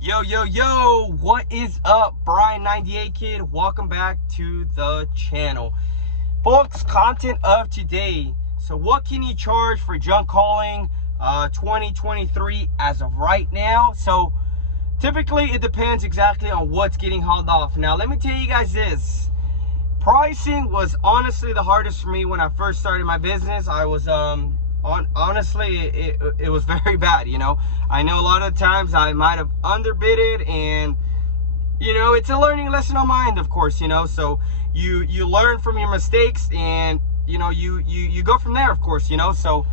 Yo, what is up? Brian 98 Kid, welcome back to the channel. Folks, content of today. So what can you charge for junk hauling 2023 as of right now? So typically it depends exactly on what's getting hauled off. Now let me tell you guys this. Pricing was honestly the hardest for me when I first started my business. I was honestly it was very bad. I know a lot of times I might have underbidded, and it's a learning lesson on my end, of course. So you learn from your mistakes, and you go from there, of course. So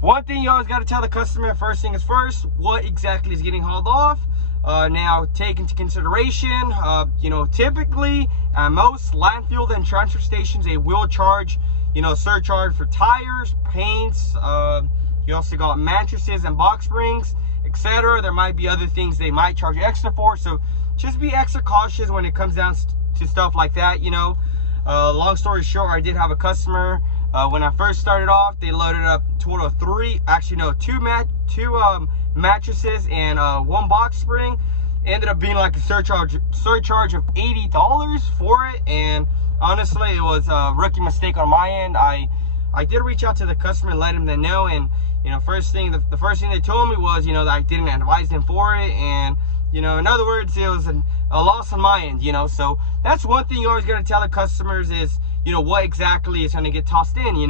one thing you always got to tell the customer, first thing is first, what exactly is getting hauled off. Now take into consideration, typically at most landfills and transfer stations, they will charge surcharge for tires, paints. You also got mattresses and box springs, etc. There might be other things they might charge extra for, so just be extra cautious when it comes down to stuff like that. Long story short, I did have a customer when I first started off. They loaded up total of two mattresses and one box spring. Ended up being like a surcharge of $80 for it, and honestly it was a rookie mistake on my end. I did reach out to the customer and let him know, and the first thing they told me was that I didn't advise them for it, and in other words, it was a loss on my end. So that's one thing you always got to tell the customers is what exactly is going to get tossed in.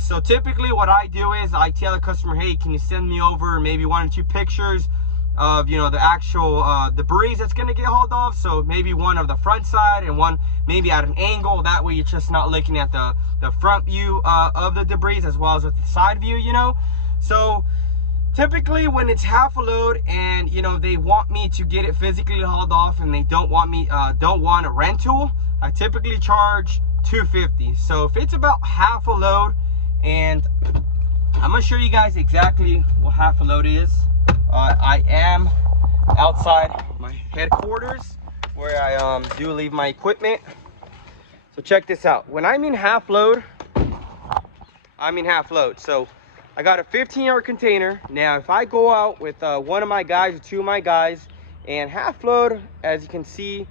So typically what I do is I tell the customer, hey, can you send me over maybe 1 or 2 pictures of the actual debris that's going to get hauled off. So maybe one of the front side and one maybe at an angle, that way you're just not looking at the front view of the debris as well as with the side view. So typically when it's half a load and they want me to get it physically hauled off, and they don't want a rental, I typically charge $250. So if it's about half a load, and I'm gonna show you guys exactly what half a load is. I am outside my headquarters where I do leave my equipment. So check this out. When I mean half load, I mean half load. So I got a 15-yard container. Now if I go out with one of my guys or 2 of my guys, and half load, as you can see,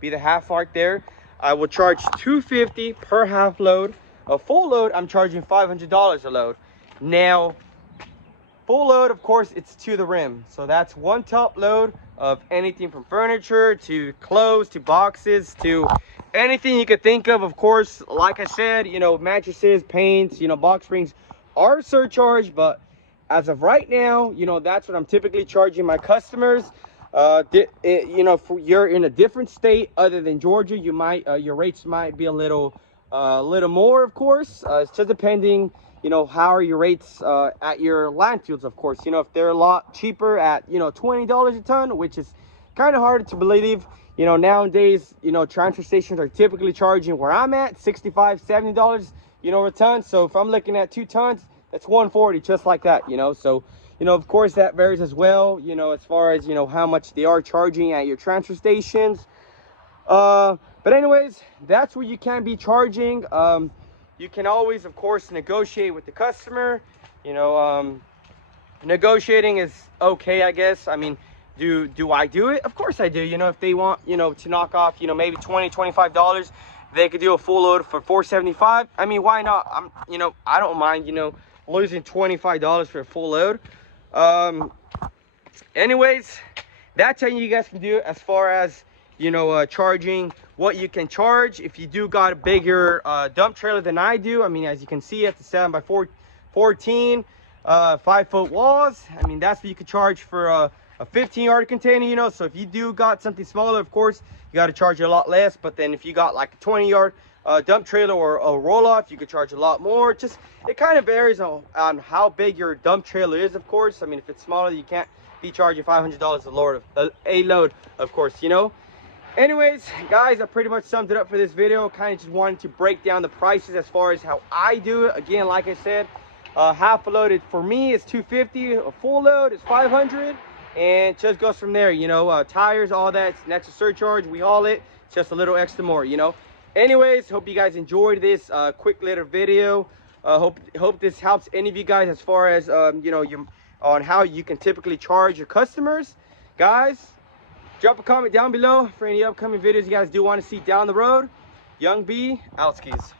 be the half arc there, I will charge $250 per half load. A full load, I'm charging $500 a load. Now full load, of course, it's to the rim. So that's one top load of anything from furniture to clothes to boxes to anything you could think of. Of course, like I said, mattresses, paints, box springs are surcharged, but as of right now, that's what I'm typically charging my customers. If you're in a different state other than Georgia, you might your rates might be a little more, of course. It's just depending, how are your rates at your landfills, of course. If they're a lot cheaper at $20 a ton, which is kind of hard to believe. Nowadays, transfer stations are typically charging where I'm at $65, $70 a ton. So if I'm looking at 2 tons, that's $140, just like that. So of course that varies as well, as far as how much they are charging at your transfer stations. But anyways, that's where you can be charging. You can always, of course, negotiate with the customer. Negotiating is okay, I guess. I mean, do I do it? Of course I do. If they want to knock off maybe $20-$25, they could do a full load for $475. I mean, why not? I don't mind losing $25 for a full load. Anyways, that's how you guys can do it as far as charging, what you can charge. If you do got a bigger dump trailer than I do, I mean, as you can see, it's a 7x14 5-foot walls. I mean, that's what you could charge for a 15-yard container. So if you do got something smaller, of course you got to charge a lot less. But then if you got like a 20-yard dump trailer or a roll-off, you could charge a lot more. Just it kind of varies on how big your dump trailer is, of course. I mean, if it's smaller, you can't be charging $500 a load, of course. Anyways, guys, I pretty much summed it up for this video. Kind of just wanted to break down the prices as far as how I do it. Again, like I said, half a load for me is $250, a full load is $500, and just goes from there. Tires, all that, that's a surcharge. We haul it, just a little extra more. Anyways, hope you guys enjoyed this quick little video. Hope this helps any of you guys as far as on how you can typically charge your customers. Guys, drop a comment down below for any upcoming videos you guys do want to see down the road. Young B, outskis.